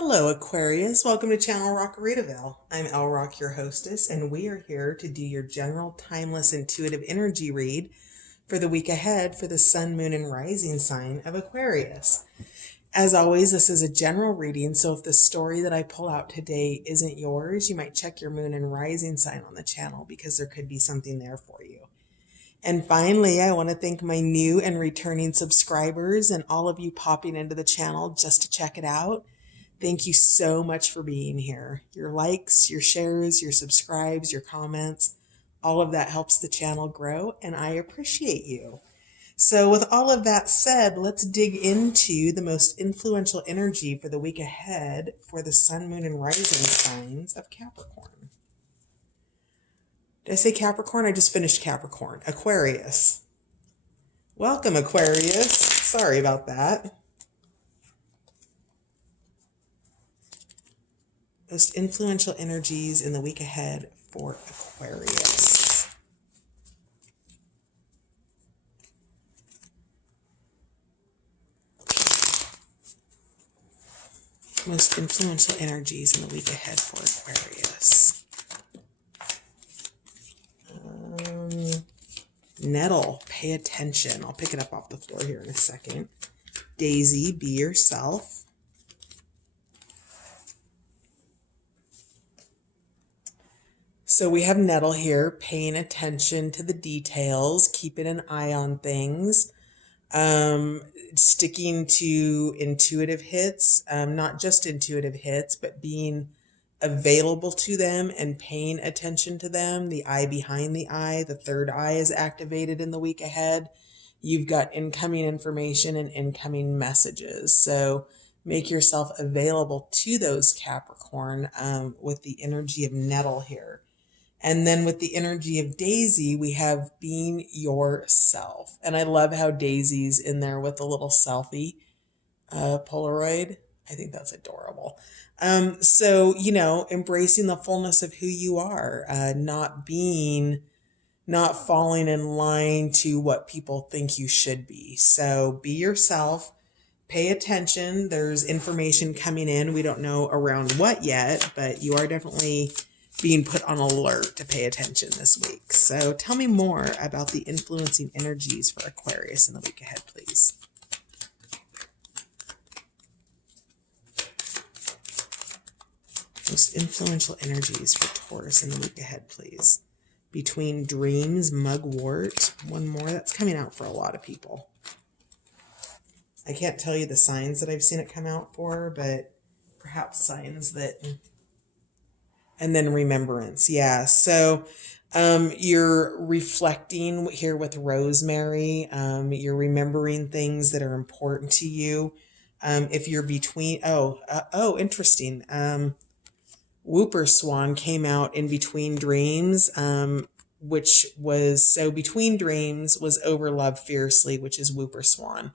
Hello, Aquarius. Welcome to Channel Rockaritaville. I'm El Rock, your hostess, and we are here to do your general timeless intuitive energy read for the week ahead for the sun, moon, and rising sign of Aquarius. As always, this is a general reading, so if the story that I pull out today isn't yours, you might check your moon and rising sign on the channel because there could be something there for you. And finally, I want to thank my new and returning subscribers and all of you popping into the channel just to check it out. Thank you so much for being here. Your likes, your shares, your subscribes, your comments, all of that helps the channel grow, and I appreciate you. So with all of that said, let's dig into the most influential energy for the week ahead for the sun, moon, and rising signs of Capricorn. Did I say Capricorn? I just finished Capricorn. Aquarius. Welcome, Aquarius. Sorry about that. Most influential energies in the week ahead for Aquarius. Most influential energies in the week ahead for Aquarius. Nettle, pay attention. I'll pick it up off the floor here in a second. Daisy, be yourself. So we have Nettle here, paying attention to the details, keeping an eye on things, sticking to intuitive hits, not just intuitive hits, but being available to them and paying attention to them. The eye behind the eye, the third eye is activated in the week ahead. You've got incoming information and incoming messages. So make yourself available to those Capricorn with the energy of Nettle here. And then with the energy of Daisy, we have being yourself. And I love how Daisy's in there with a little selfie Polaroid. I think that's adorable. So, embracing the fullness of who you are, not falling in line to what people think you should be. So be yourself, pay attention. There's information coming in. We don't know around what yet, but you are definitely being put on alert to pay attention this week. So tell me more about the influencing energies for Aquarius in the week ahead, please. Most influential energies for Taurus in the week ahead, please. Between dreams, mugwort. One more. That's coming out for a lot of people. I can't tell you the signs that I've seen it come out for, but perhaps signs that... And then remembrance. Yeah. So you're reflecting here with Rosemary. You're remembering things that are important to you. If you're between, interesting. Whooper Swan came out in Between Dreams, which was, so Between Dreams was Over Love Fiercely, which is Whooper Swan.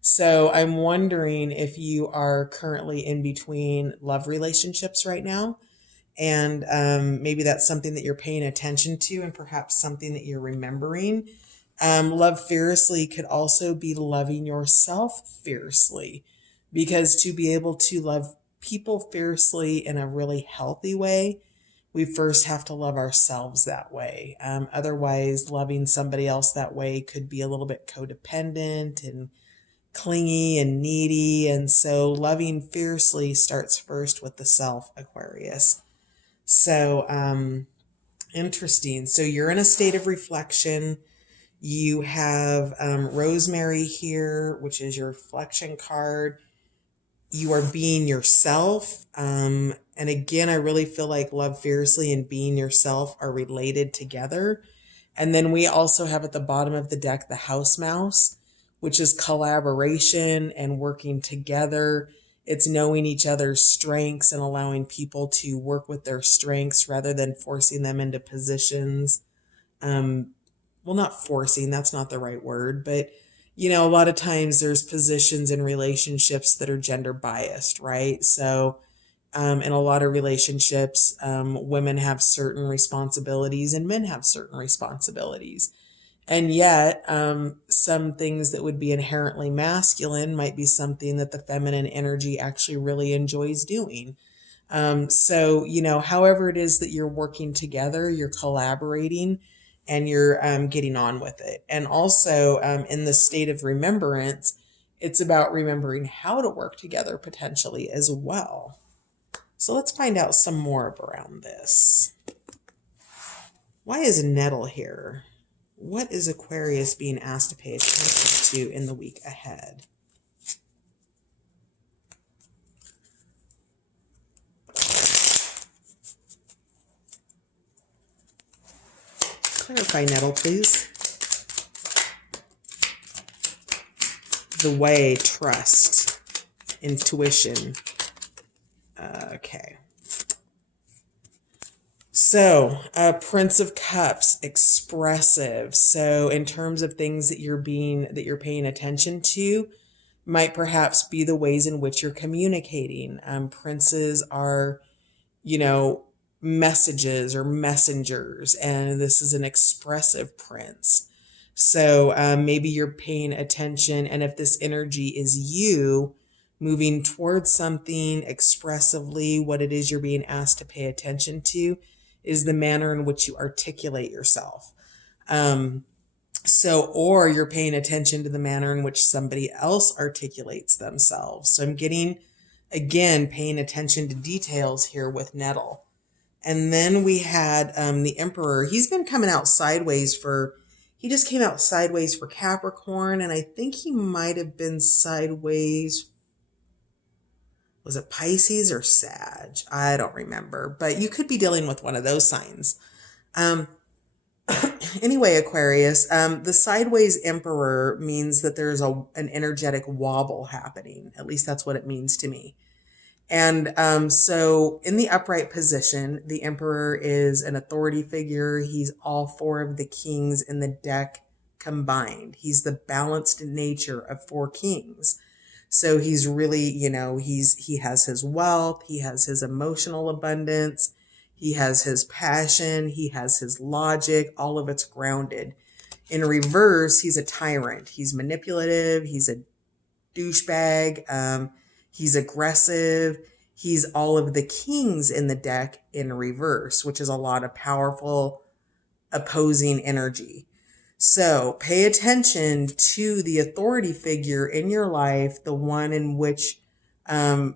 So I'm wondering if you are currently in between love relationships right now. And maybe that's something that you're paying attention to and perhaps something that you're remembering. Love fiercely could also be loving yourself fiercely, because to be able to love people fiercely in a really healthy way, we first have to love ourselves that way. Otherwise, loving somebody else that way could be a little bit codependent and clingy and needy. And so loving fiercely starts first with the self, Aquarius. So, interesting. So you're in a state of reflection. You have Rosemary here, which is your reflection card. You are being yourself. And again, I really feel like love fiercely and being yourself are related together. And then we also have at the bottom of the deck, the house mouse, which is collaboration and working together. It's knowing each other's strengths and allowing people to work with their strengths rather than forcing them into positions. Well, not forcing, that's not the right word, but a lot of times there's positions in relationships that are gender biased, right? So in a lot of relationships, women have certain responsibilities and men have certain responsibilities. And yet, some things that would be inherently masculine might be something that the feminine energy actually really enjoys doing. So, however it is that you're working together, you're collaborating and you're getting on with it. And also, in the state of remembrance, it's about remembering how to work together potentially as well. So let's find out some more around this. Why is nettle here? What is Aquarius being asked to pay attention to in the week ahead? Clarify nettle, please. The way, trust, intuition. Okay. So, Prince of Cups, expressive. So, in terms of things that you're paying attention to, might perhaps be the ways in which you're communicating. Princes are, messages or messengers, and this is an expressive prince. So maybe you're paying attention, and if this energy is you moving towards something expressively, what it is you're being asked to pay attention to is the manner in which you articulate yourself. Or you're paying attention to the manner in which somebody else articulates themselves. So I'm getting, again, paying attention to details here with nettle. And then we had the Emperor. He's been coming out sideways he just came out sideways for Capricorn, and I think he might have been sideways. Was it Pisces or Sag? I don't remember, but you could be dealing with one of those signs. Anyway, Aquarius, the sideways Emperor means that there's an energetic wobble happening. At least that's what it means to me. And so in the upright position, the Emperor is an authority figure. He's all four of the kings in the deck combined. He's the balanced nature of four kings. So he's really, he has his wealth, he has his emotional abundance, he has his passion, he has his logic, all of it's grounded. In reverse, he's a tyrant. He's manipulative, he's a douchebag, he's aggressive. He's all of the kings in the deck in reverse, which is a lot of powerful opposing energy. So pay attention to the authority figure in your life, the one in which that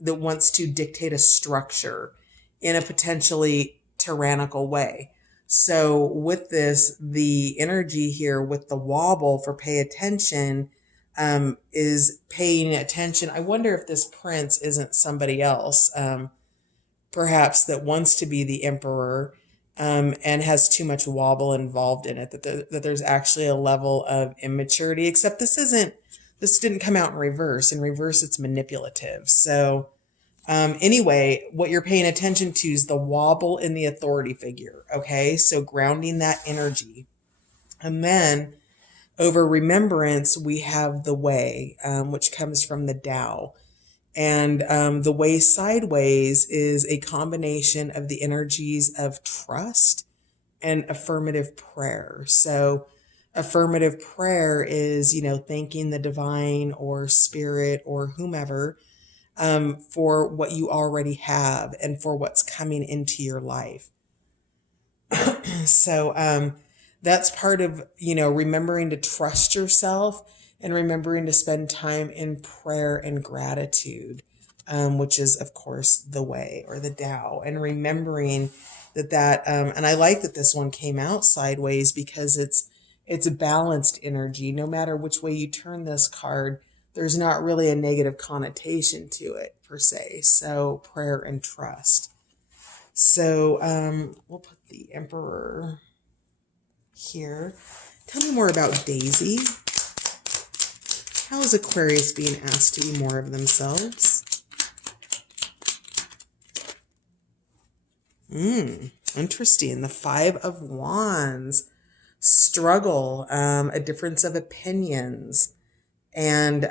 wants to dictate a structure in a potentially tyrannical way. So with this, the energy here with the wobble for pay attention is paying attention. I wonder if this prince isn't somebody else, perhaps that wants to be the emperor, and has too much wobble involved in it, that there's actually a level of immaturity, except this didn't come out in reverse. In reverse, it's manipulative. So anyway, what you're paying attention to is the wobble in the authority figure. Okay. So grounding that energy. And then over remembrance, we have the way, which comes from the Tao. And the way sideways is a combination of the energies of trust and affirmative prayer. So affirmative prayer is, thanking the divine or spirit or whomever for what you already have and for what's coming into your life. So that's part of, remembering to trust yourself and remembering to spend time in prayer and gratitude, which is, of course, the way or the Tao. And remembering that and I like that this one came out sideways because it's a balanced energy. No matter which way you turn this card, there's not really a negative connotation to it per se. So prayer and trust. So we'll put the Emperor here. Tell me more about Daisy. How is Aquarius being asked to be more of themselves? Interesting. The Five of Wands. Struggle, a difference of opinions. And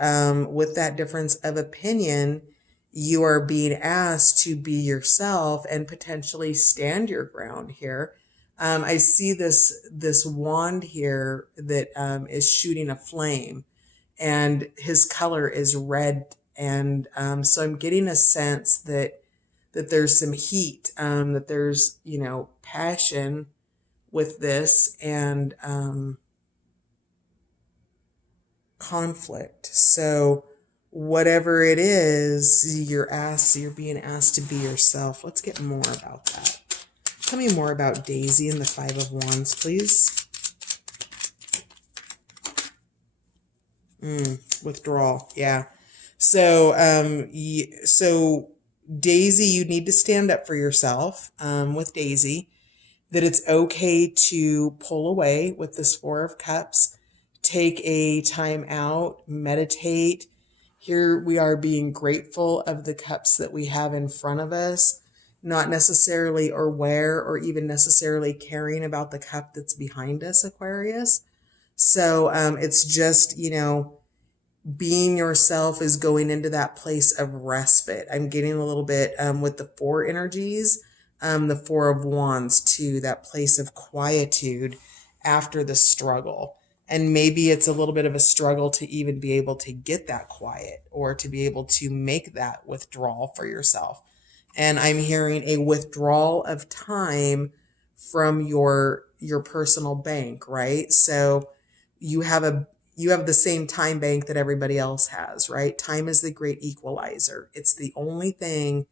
with that difference of opinion, you are being asked to be yourself and potentially stand your ground here. I see this wand here that is shooting a flame, and his color is red. And so I'm getting a sense that there's some heat, that there's, passion with this, and conflict. So whatever it is, you're being asked to be yourself. Let's get more about that. Tell me more about Daisy and the Five of Wands, please. Withdrawal. Yeah. So, so Daisy, you need to stand up for yourself, with Daisy, that it's okay to pull away with this Four of Cups, take a time out, meditate. Here we are being grateful of the cups that we have in front of us, not necessarily aware or even necessarily caring about the cup that's behind us, Aquarius. So it's just, being yourself is going into that place of respite. I'm getting a little bit with the four energies, the Four of Wands too, that place of quietude after the struggle. And maybe it's a little bit of a struggle to even be able to get that quiet or to be able to make that withdrawal for yourself. And I'm hearing a withdrawal of time from your personal bank, right? So you have the same time bank that everybody else has, right? Time is the great equalizer. It's the only thing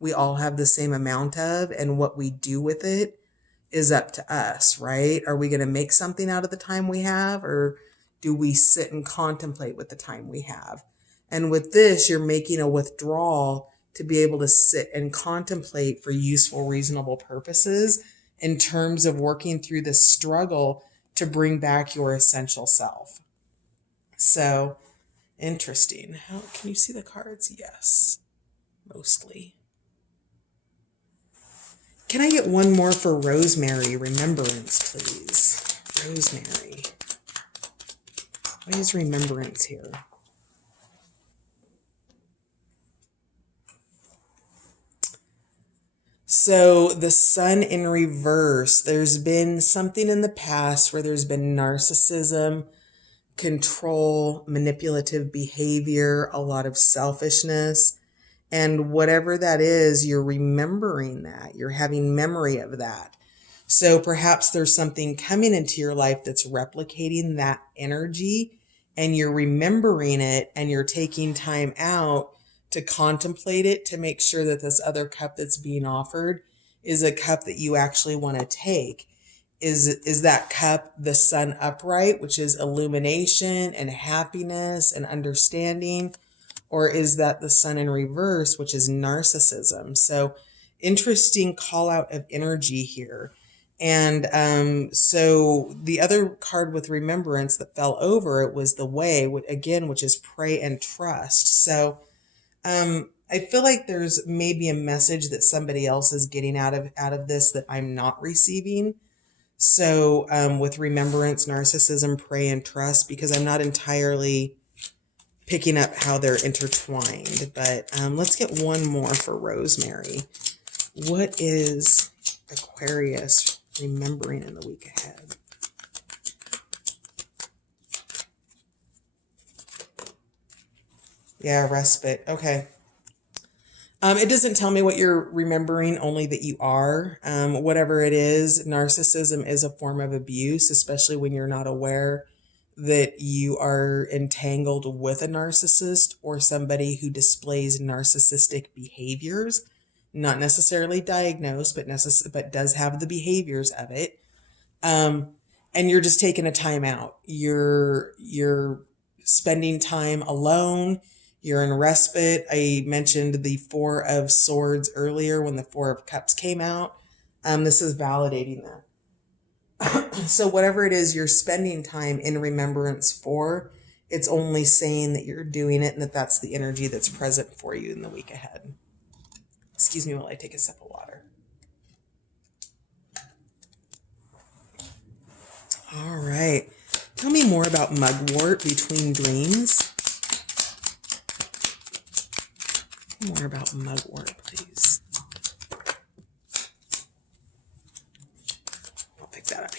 we all have the same amount of, and what we do with it is up to us, right? Are we going to make something out of the time we have, or do we sit and contemplate with the time we have? And with this, you're making a withdrawal to be able to sit and contemplate for useful, reasonable purposes in terms of working through this struggle to bring back your essential self. So interesting. How can you see the cards? Yes, mostly. Can I get one more for Rosemary? Remembrance, please. Rosemary. Why is remembrance here? So the Sun in reverse, there's been something in the past where there's been narcissism, control, manipulative behavior, a lot of selfishness. And whatever that is, you're remembering that. You're having memory of that. So perhaps there's something coming into your life that's replicating that energy, and you're remembering it, and you're taking time out to contemplate it, to make sure that this other cup that's being offered is a cup that you actually want to take. Is that cup the Sun upright, which is illumination and happiness and understanding? Or is that the Sun in reverse, which is narcissism? So interesting call out of energy here. And so the other card with remembrance that fell over, it was the Way, again, which is pray and trust. So I feel like there's maybe a message that somebody else is getting out of this that I'm not receiving. So with remembrance, narcissism, pray, and trust, because I'm not entirely picking up how they're intertwined. But let's get one more for Rosemary. What is Aquarius remembering in the week ahead? Yeah, respite. Okay. It doesn't tell me what you're remembering, only that you are. Whatever it is, narcissism is a form of abuse, especially when you're not aware that you are entangled with a narcissist or somebody who displays narcissistic behaviors, not necessarily diagnosed, but does have the behaviors of it. And you're just taking a time out. You're spending time alone. You're in respite. I mentioned the Four of Swords earlier when the Four of Cups came out. This is validating that. So whatever it is you're spending time in remembrance for, it's only saying that you're doing it and that that's the energy that's present for you in the week ahead. Excuse me while I take a sip of water. All right. Tell me more about mugwort between dreams. More about mugwort, please.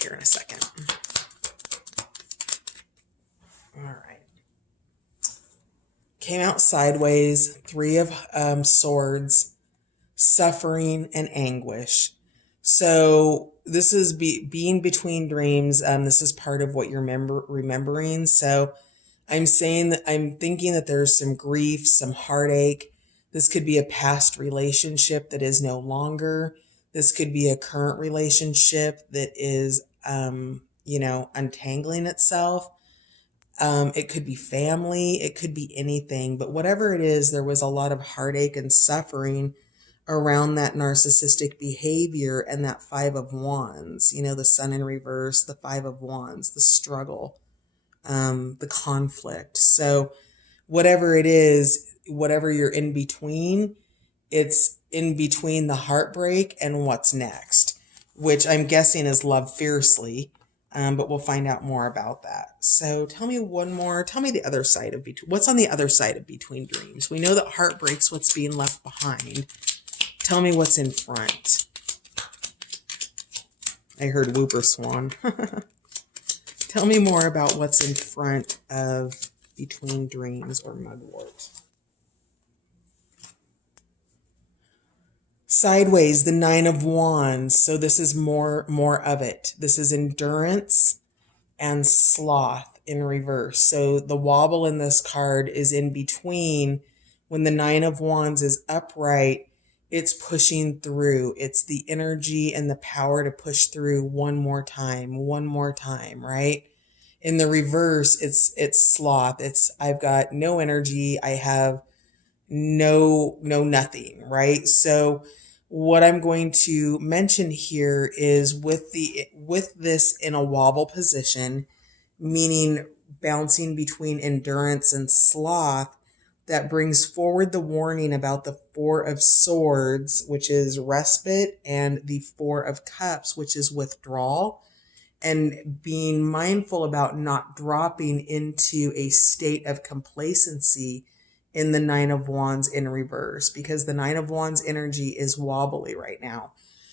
here in a second. All right. Came out sideways, Three of Swords, suffering and anguish. So this is being between dreams. This is part of what you're remembering. So I'm saying that I'm thinking that there's some grief, some heartache. This could be a past relationship that is no longer. This could be a current relationship that is, untangling itself. It could be family. It could be anything. But whatever it is, there was a lot of heartache and suffering around that narcissistic behavior and that Five of Wands. The Sun in reverse, the Five of Wands, the struggle, the conflict. So whatever it is, whatever you're in between, it's in between the heartbreak and what's next, which I'm guessing is love fiercely. But we'll find out more about that. So tell me the other side of what's on the other side of between dreams. We know that heartbreak's what's being left behind. Tell me what's in front. I heard whooper swan. Tell me more about what's in front of between dreams or mugwort. Sideways, the Nine of Wands. So this is more of it. This is endurance and sloth in reverse. So the wobble in this card is in between. When the Nine of Wands is upright, it's pushing through. It's the energy and the power to push through one more time, right? In the reverse, it's sloth. I've got no energy. I have no nothing, right? So what I'm going to mention here is with this in a wobble position, meaning bouncing between endurance and sloth, that brings forward the warning about the Four of Swords, which is respite, and the Four of Cups, which is withdrawal, and being mindful about not dropping into a state of complacency in the Nine of Wands in reverse, because the Nine of Wands energy is wobbly right now.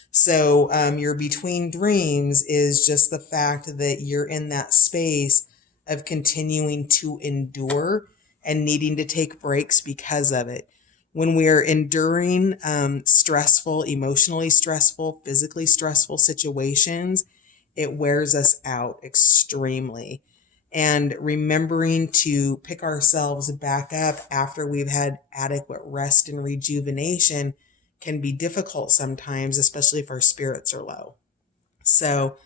So your between dreams is just the fact that you're in that space of continuing to endure and needing to take breaks because of it. When we're enduring stressful, emotionally stressful, physically stressful situations, it wears us out extremely. And remembering to pick ourselves back up after we've had adequate rest and rejuvenation can be difficult sometimes, especially if our spirits are low. So,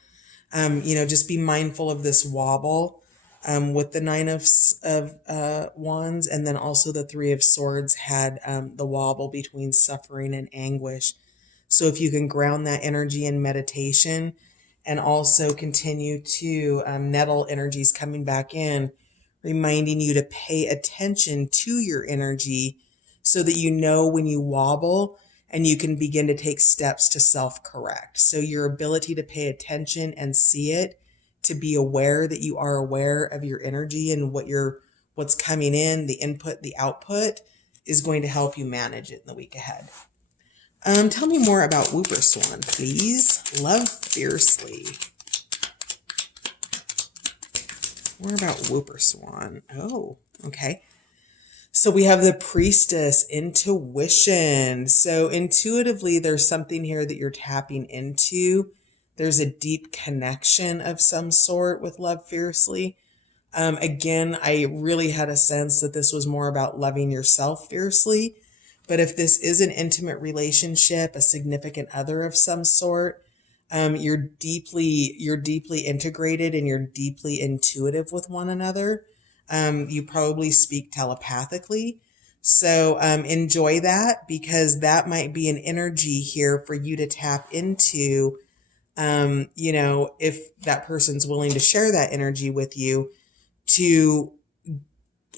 just be mindful of this wobble with the Nine of Wands, and then also the Three of Swords had the wobble between suffering and anguish. So if you can ground that energy in meditation, and also continue to nettle energies coming back in, reminding you to pay attention to your energy so that you know when you wobble and you can begin to take steps to self-correct. So your ability to pay attention and see it, to be aware that you are aware of your energy and what's coming in, the input, the output, is going to help you manage it in the week ahead. Tell me more about Whooper Swan, please. Love fiercely. More about Whooper Swan. Oh, okay. So we have the Priestess, intuition. So intuitively, there's something here that you're tapping into. There's a deep connection of some sort with Love Fiercely. Again, I really had a sense that this was more about loving yourself fiercely. But if this is an intimate relationship, a significant other of some sort, you're deeply integrated and you're deeply intuitive with one another. You probably speak telepathically. So enjoy that, because that might be an energy here for you to tap into, if that person's willing to share that energy with you to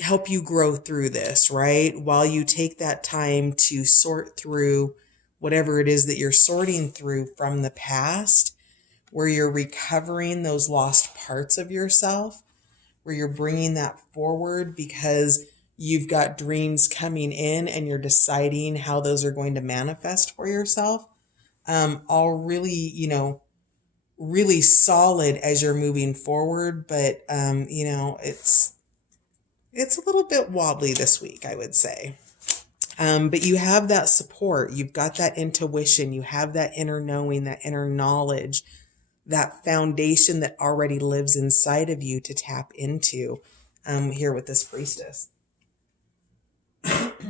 help you grow through this, right? While you take that time to sort through whatever it is that you're sorting through from the past, where you're recovering those lost parts of yourself, where you're bringing that forward because you've got dreams coming in and you're deciding how those are going to manifest for yourself. All really, really solid as you're moving forward, but it's a little bit wobbly this week, I would say. But you have that support, you've got that intuition, you have that inner knowing, that inner knowledge, that foundation that already lives inside of you to tap into here with this priestess. Can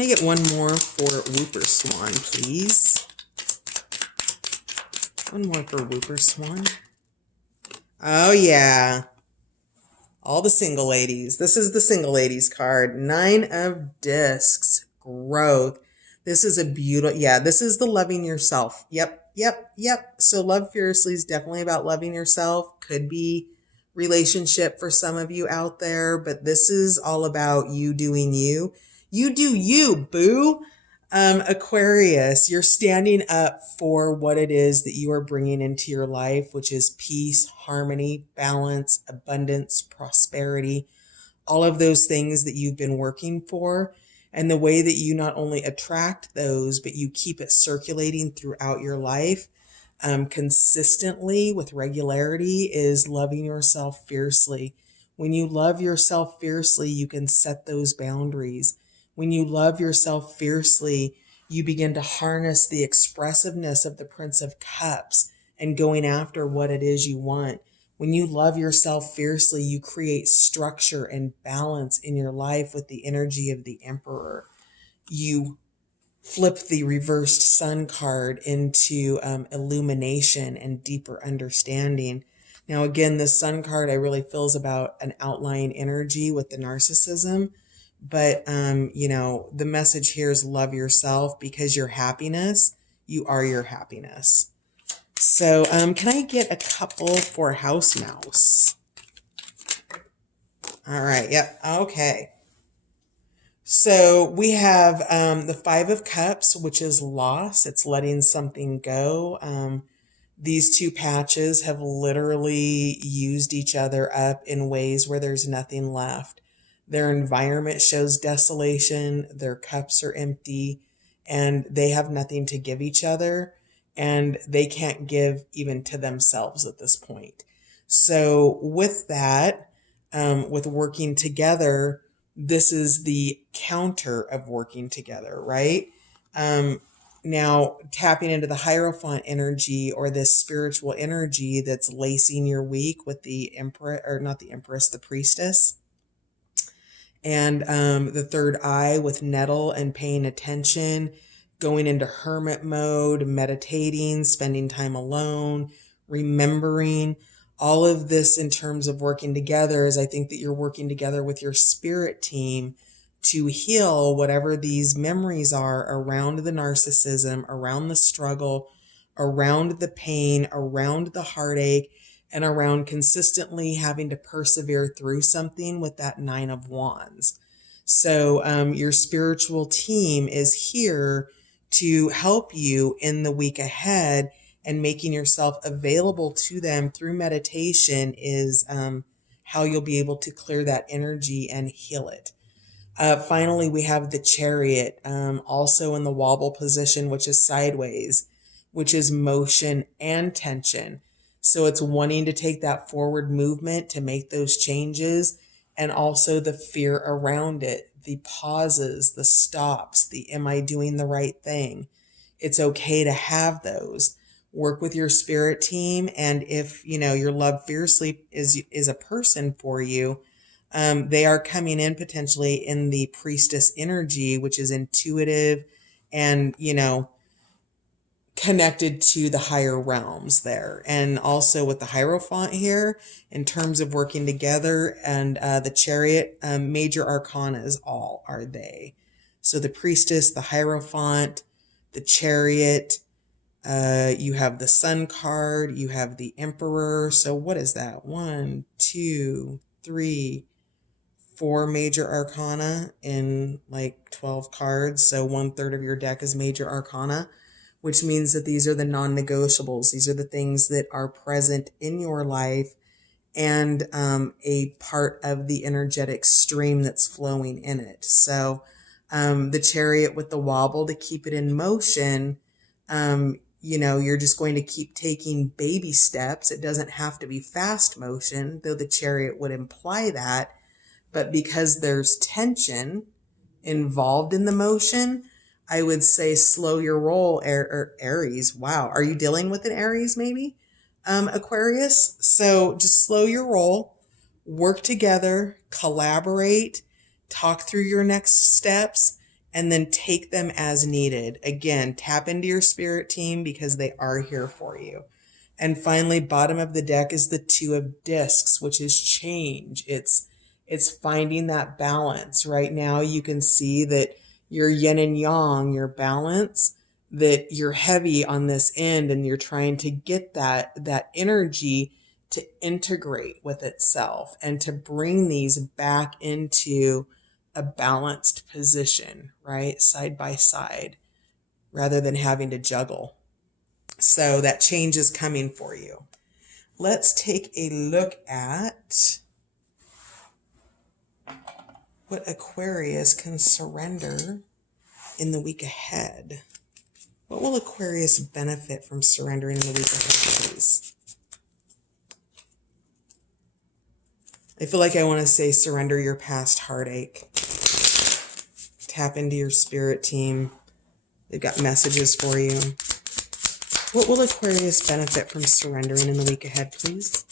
I get one more for Whooper Swan, please? One more for Whooper Swan. Oh, yeah. All the single ladies. This is the single ladies card. 9 of Discs. Growth. This is a beautiful, this is the loving yourself. Yep. So Love Fiercely is definitely about loving yourself. Could be relationship for some of you out there, but this is all about you doing you. You do you, boo. Aquarius, you're standing up for what it is that you are bringing into your life, which is peace, harmony, balance, abundance, prosperity, all of those things that you've been working for. And the way that you not only attract those, but you keep it circulating throughout your life consistently with regularity is loving yourself fiercely. When you love yourself fiercely, you can set those boundaries. When you love yourself fiercely, you begin to harness the expressiveness of the Prince of Cups and going after what it is you want. When you love yourself fiercely, you create structure and balance in your life with the energy of the Emperor. You flip the reversed Sun card into illumination and deeper understanding. Now, again, the Sun card I really feel is about an outlying energy with the narcissism. But, the message here is love yourself, because your happiness, you are your happiness. So, can I get a couple for House Mouse? All right. Yep. Okay. So we have the 5 of Cups, which is loss. It's letting something go. These two patches have literally used each other up in ways where there's nothing left. Their environment shows desolation. Their cups are empty, and they have nothing to give each other, and they can't give even to themselves at this point. So with that, with working together, this is the counter of working together, right? Now, tapping into the Hierophant energy, or this spiritual energy that's lacing your week with the Empress, or not the Empress, the Priestess. And the third eye with nettle and paying attention, going into hermit mode, meditating, spending time alone, remembering. All of this in terms of working together is, I think that you're working together with your spirit team to heal whatever these memories are around the narcissism, around the struggle, around the pain, around the heartache, and around consistently having to persevere through something with that 9 of Wands. So your spiritual team is here to help you in the week ahead, and making yourself available to them through meditation is how you'll be able to clear that energy and heal it. Finally, we have the Chariot, also in the wobble position, which is sideways, which is motion and tension. So it's wanting to take that forward movement to make those changes, and also the fear around it, the pauses, the stops, the am I doing the right thing? It's okay to have those. Work with your spirit team, and if your Love Fiercely is a person for you, they are coming in potentially in the Priestess energy, which is intuitive and connected to the higher realms there. And also with the Hierophant here, in terms of working together, and the Chariot, major arcanas all are they. So the Priestess, the Hierophant, the Chariot, you have the Sun card, you have the Emperor. So what is that? 1, 2, 3, 4 major arcana in like 12 cards. So 1/3 of your deck is major arcana, which means that these are the non-negotiables. These are the things that are present in your life, and a part of the energetic stream that's flowing in it. So the Chariot with the wobble to keep it in motion, you're just going to keep taking baby steps. It doesn't have to be fast motion, though the Chariot would imply that. But because there's tension involved in the motion, I would say slow your roll, Aries. Wow. Are you dealing with an Aries maybe? Aquarius? So just slow your roll, work together, collaborate, talk through your next steps, and then take them as needed. Again, tap into your spirit team because they are here for you. And finally, bottom of the deck is the Two of Discs, which is change. It's finding that balance. Right now, you can see that you're yin and yang, your balance, that you're heavy on this end and you're trying to get that energy to integrate with itself and to bring these back into a balanced position, right? Side by side, rather than having to juggle. So that change is coming for you. Let's take a look at what Aquarius can surrender in the week ahead. What will Aquarius benefit from surrendering in the week ahead, please? I feel like I want to say surrender your past heartache. Tap into your spirit team. They've got messages for you. What will Aquarius benefit from surrendering in the week ahead, please?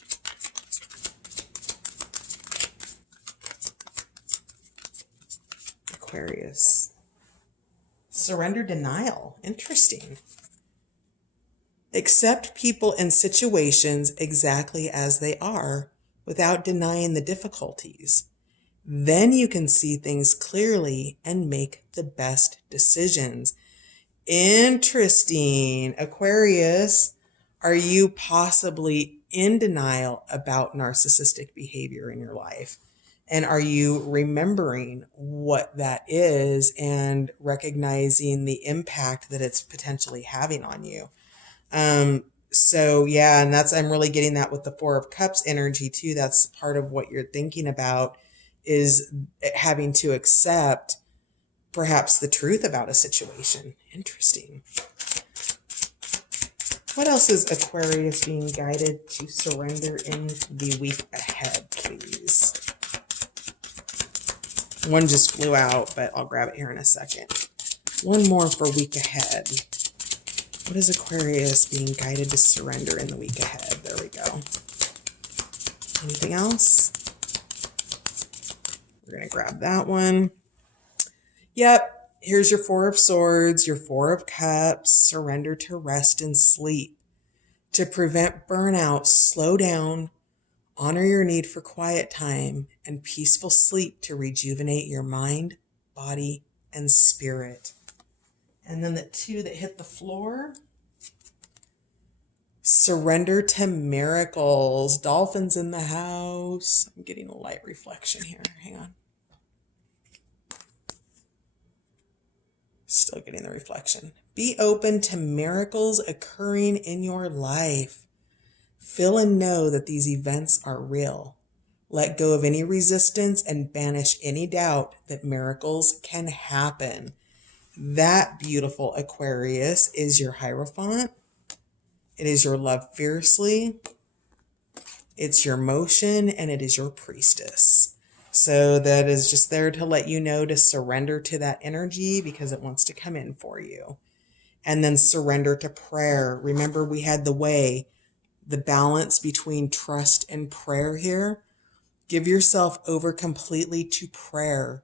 Aquarius. Surrender denial. Interesting. Accept people and situations exactly as they are without denying the difficulties. Then you can see things clearly and make the best decisions. Interesting. Aquarius, are you possibly in denial about narcissistic behavior in your life? And are you remembering what that is and recognizing the impact that it's potentially having on you? So yeah, and I'm really getting that with the Four of Cups energy too. That's part of what you're thinking about, is having to accept perhaps the truth about a situation. Interesting. What else is Aquarius being guided to surrender in the week ahead, please? One just flew out, but I'll grab it here in a second. One more for week ahead. What is Aquarius being guided to surrender in the week ahead? There we go. Anything else? We're going to grab that one. Yep. Here's your Four of Swords, your Four of Cups. Surrender to rest and sleep. To prevent burnout, slow down, honor your need for quiet time and peaceful sleep to rejuvenate your mind, body, and spirit. And then the two that hit the floor. Surrender to miracles. Dolphins in the house. I'm getting a light reflection here. Hang on. Still getting the reflection. Be open to miracles occurring in your life. Feel and know that these events are real. Let go of any resistance and banish any doubt that miracles can happen. That, beautiful Aquarius, is your Hierophant. It is your love fiercely. It's your motion, and it is your Priestess. So that is just there to let you know to surrender to that energy because it wants to come in for you. And then surrender to prayer. Remember, we had the way, the balance between trust and prayer here. Give yourself over completely to prayer.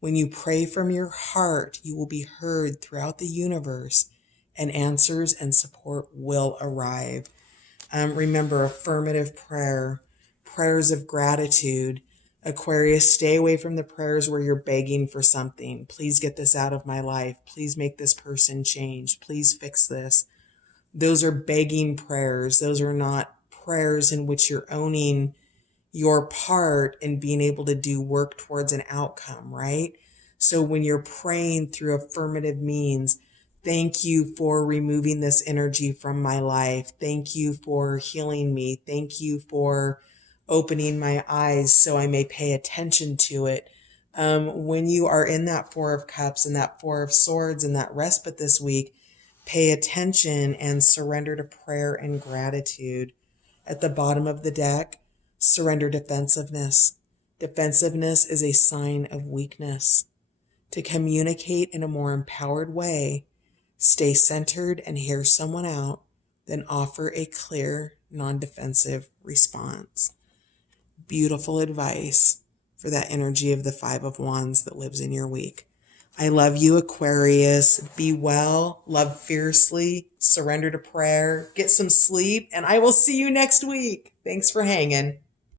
When you pray from your heart, you will be heard throughout the universe, and answers and support will arrive. Remember, affirmative prayer, prayers of gratitude. Aquarius, stay away from the prayers where you're begging for something. Please get this out of my life. Please make this person change. Please fix this. Those are begging prayers. Those are not prayers in which you're owning your part in being able to do work towards an outcome, right? So when you're praying through affirmative means, thank you for removing this energy from my life. Thank you for healing me. Thank you for opening my eyes so I may pay attention to it. When you are in that Four of Cups and that Four of Swords and that respite this week, Pay attention and surrender to prayer and gratitude. At the bottom of the deck, surrender defensiveness. Defensiveness is a sign of weakness. To communicate in a more empowered way, stay centered and hear someone out, then offer a clear, non-defensive response. Beautiful advice for that energy of the Five of Wands that lives in your week. I love you, Aquarius. Be well, love fiercely, surrender to prayer, get some sleep, and I will see you next week. Thanks for hanging.